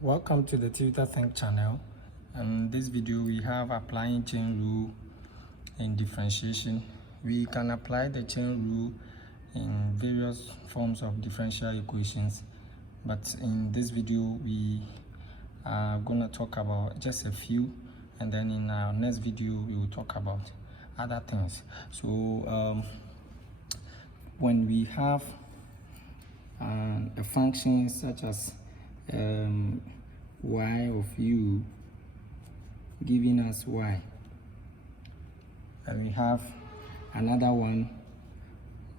Welcome to the Tutor Think channel. In this video we have applying chain rule in differentiation. We can apply the chain rule in various forms of differential equations, but in this video we are going to talk about just a few, and then in our next video we will talk about other things. So when we have a function such as y of u giving us y, and we have another one,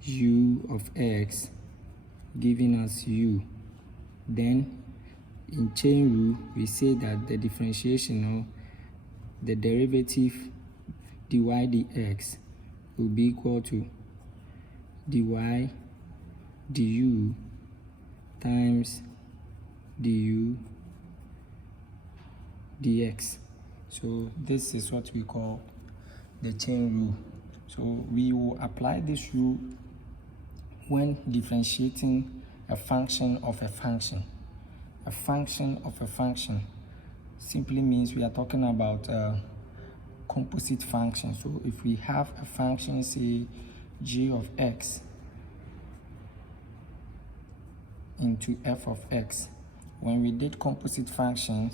u of x, giving us u, then in chain rule we say that the differentiation, or the derivative dy dx, will be equal to dy du times du dx. So this is what we call the chain rule. So we will apply this rule when differentiating a function of a function. A function of a function simply means we are talking about a composite function. So if we have a function, say g of x into f of x, when we did composite functions,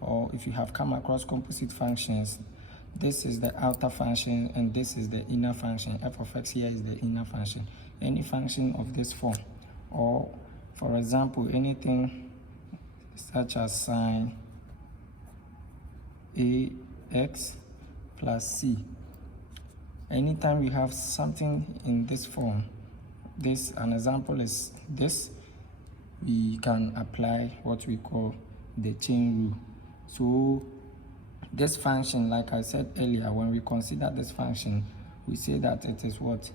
or if you have come across composite functions, this is the outer function and this is the inner function. F of x here is the inner function. Any function of this form, or for example anything such as sine ax plus c, anytime we have something in this form, this, an example is this, we can apply what we call the chain rule. So this function, like I said earlier, when we consider this function, we say that it is what?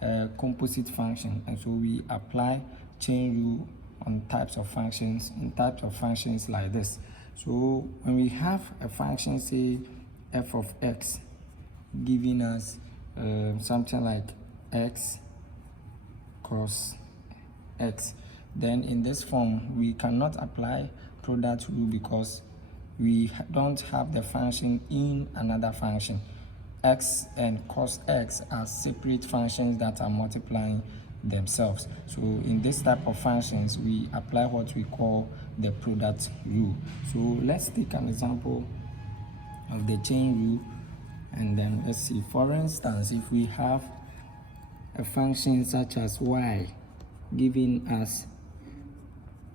A composite function. And so we apply chain rule on types of functions, in types of functions like this. So when we have a function, say f of x, giving us something like x cos x, then in this form we cannot apply product rule because we don't have the function in another function. X and cos x are separate functions that are multiplying themselves. So in this type of functions we apply what we call the product rule. So let's take an example of the chain rule, and then let's see. For instance, if we have a function such as y giving us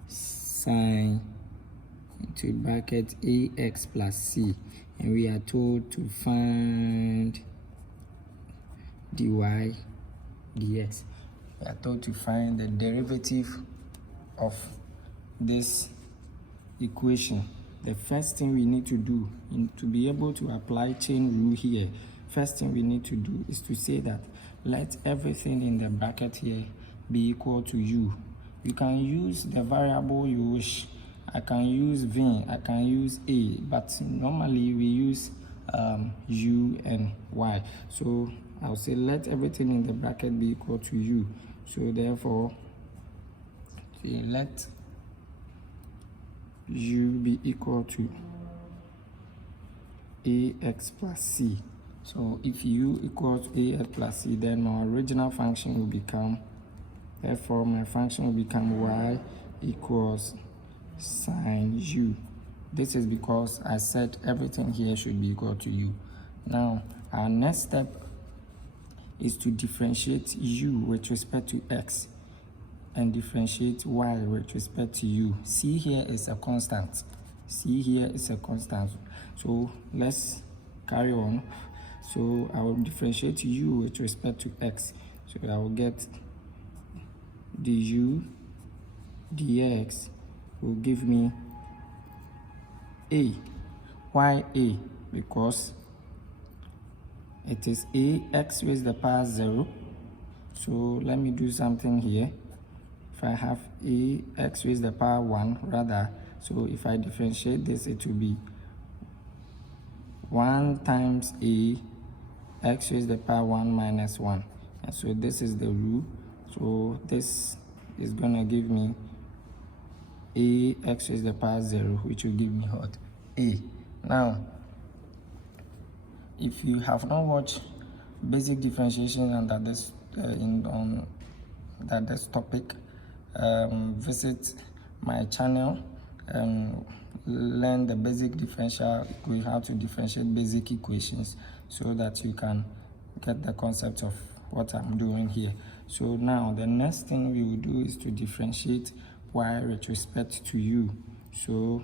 sine into bracket ax plus c, and we are told to find dy dx. We are told to find the derivative of this equation. The first thing we need to do to be able to apply chain rule here, first thing we need to do is to say that let everything in the bracket here be equal to u. You can use the variable you wish. I can use v, I can use a, but normally we use u and y. So I'll say let everything in the bracket be equal to u. So therefore, let u be equal to ax plus c. So if u equals ax plus c, then my original function will become, therefore my function will become y equals sine u. This is because I said everything here should be equal to u. Now our next step is to differentiate u with respect to x and differentiate y with respect to u. C here is a constant. C here is a constant. So let's carry on. So I will differentiate u with respect to x. So I will get du dx will give me a. Why a? Because it is ax raised to the power 0. So let me do something here. If I have ax raised to the power 1, rather, so if I differentiate this, it will be 1 times a x raised to the power 1 minus 1. And so this is the rule. So this is gonna give me ax raised to the power 0, which will give me what? A. Now, if you have not watched basic differentiation under this under this topic, visit my channel and learn the basic differential, how to differentiate basic equations, so that you can get the concept of what I'm doing here. So now the next thing we will do is to differentiate y with respect to u. So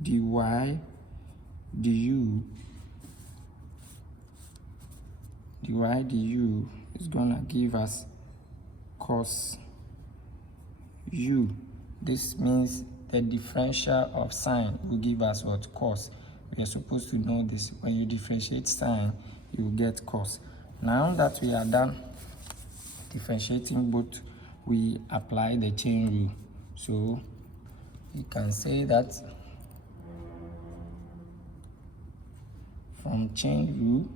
dy du is gonna give us cos u. This means the differential of sine will give us what? Cos. We are supposed to know this. When you differentiate sine, you will get cos. Now that we are done differentiating both, we apply the chain rule. So you can say that from chain rule,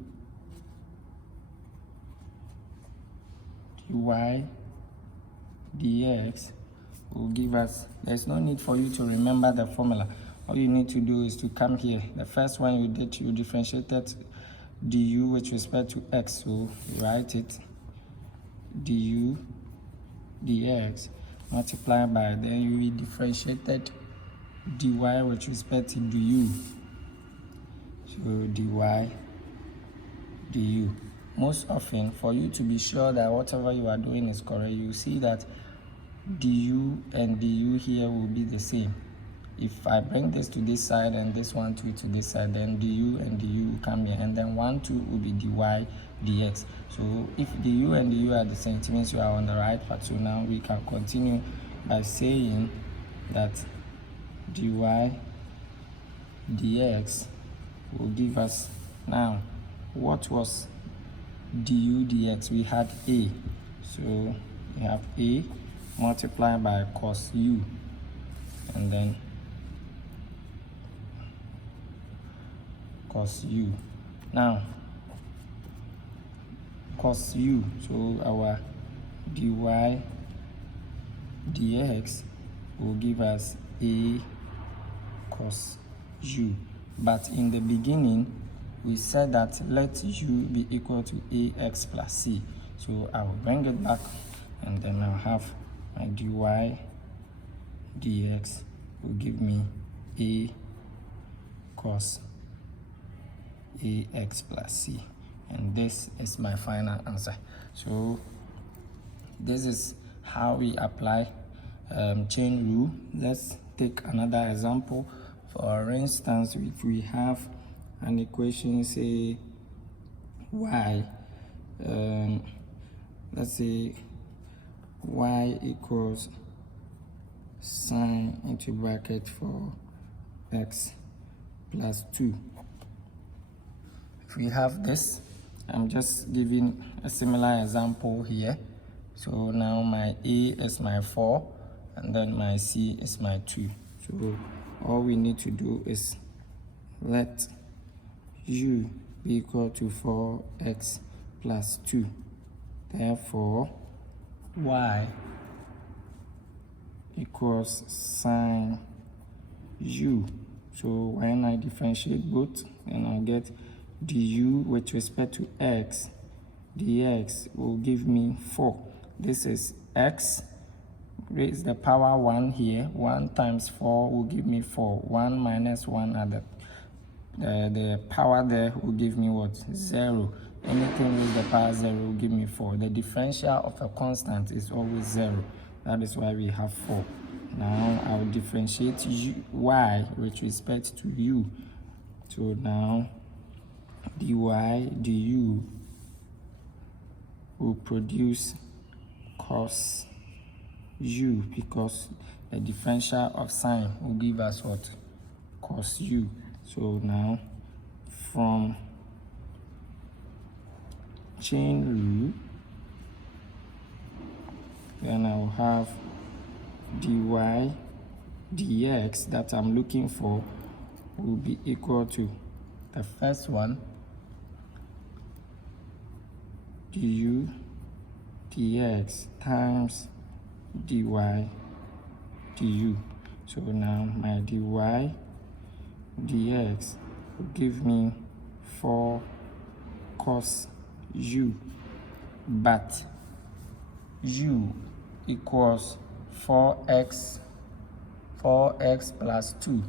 dy dx will give us, there's no need for you to remember the formula. All you need to do is to come here. The first one you did, you differentiated du with respect to x, so you write it du dx multiplied by, then you differentiated dy with respect to du, so dy du. Most often, for you to be sure that whatever you are doing is correct, you see that du and du here will be the same. If I bring this to this side and this one to this side, then du and du will come here, and then 1, 2 will be dy dx. So if du and du are the same, it means you are on the right path. So now we can continue by saying that dy dx will give us, now what was du dx? We had a, so we have a multiplied by cos u, and then cos u. Now cos u, so our dy dx will give us a cos u. But in the beginning, we said that let u be equal to ax plus c. So I will bring it back, and then I'll have my dy dx will give me a cos ax plus c, and this is my final answer. So this is how we apply chain rule. Let's take another example. For instance, if we have an equation, say y, let's say y equals sine into bracket for x plus 2. If we have this, I'm just giving a similar example here. So now my a is my 4, and then my c is my 2. So all we need to do is let u be equal to 4x plus 2. Therefore, y equals sine u. So when I differentiate both, then I'll get du with respect to x dx will give me 4. This is x raise the power 1 here. 1 times 4 will give me 4. 1 minus 1 at the power there will give me what? 0. Anything with the power 0 will give me 4. The differential of a constant is always 0. That is why we have 4. Now I will differentiate y with respect to u. So now dy du will produce cos u, because the differential of sine will give us what? Cos u. So now from chain rule, then I will have dy dx that I'm looking for will be equal to the first one, du dx times dy du. So now my dy dx will give me 4 cos u, but u equals 4x plus 2.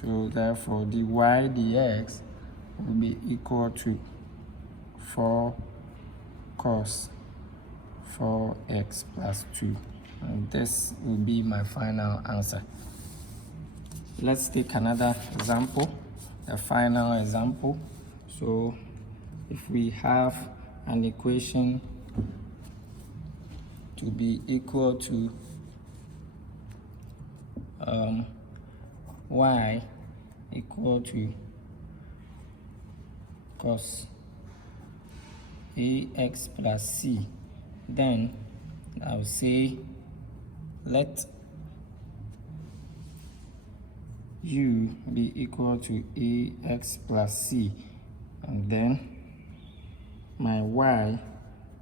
So therefore dy dx will be equal to 4 cos 4x plus 2. And this will be my final answer. Let's take another example, the final example. So if we have an equation to be equal to y equal to cos ax plus c, then I'll say let u be equal to ax plus c, and then my y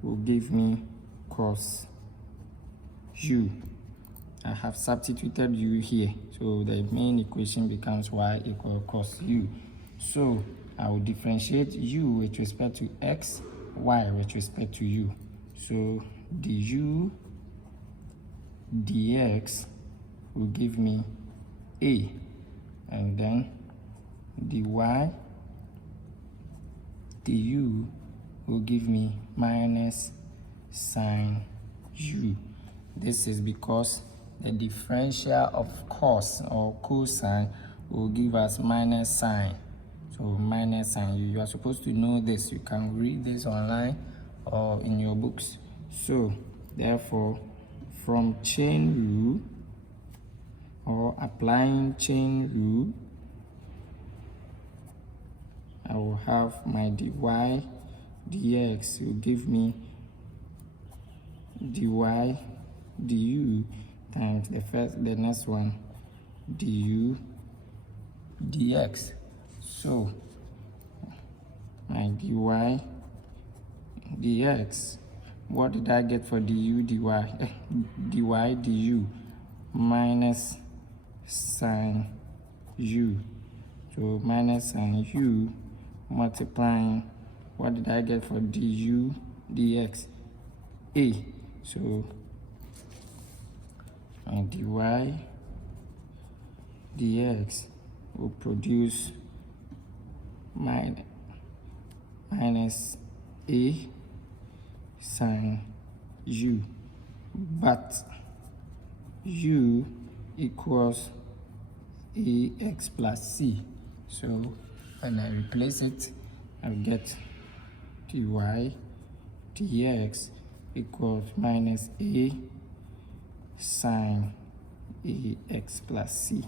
will give me cos u. I have substituted u here, so the main equation becomes y equal cos u. So I will differentiate u with respect to x, y with respect to u. So du dx will give me a, and then dy du will give me minus sine u. This is because the differential of cos or cosine will give us minus sine. So minus sine u. You are supposed to know this. You can read this online or in your books. So therefore, from chain rule or applying chain rule, I will have my dy dx will give me dy du times the next one du dx. So my dy dx, what did I get for du dy? Dy du minus sine u. So minus sine u multiplying, what did I get for du dx? A. So my dy dx will produce minus a sine u, but u equals ax plus c. So when I replace it, I'll get dy dx equals minus a sine ax plus c.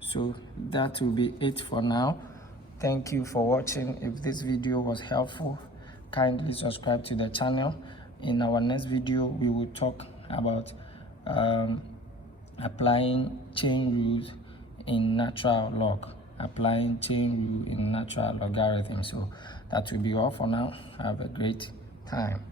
So that will be it for now. Thank you for watching. If this video was helpful, kindly subscribe to the channel. In our next video, we will talk about applying chain rules in natural log, applying chain rule in natural logarithm. So that will be all for now. Have a great time.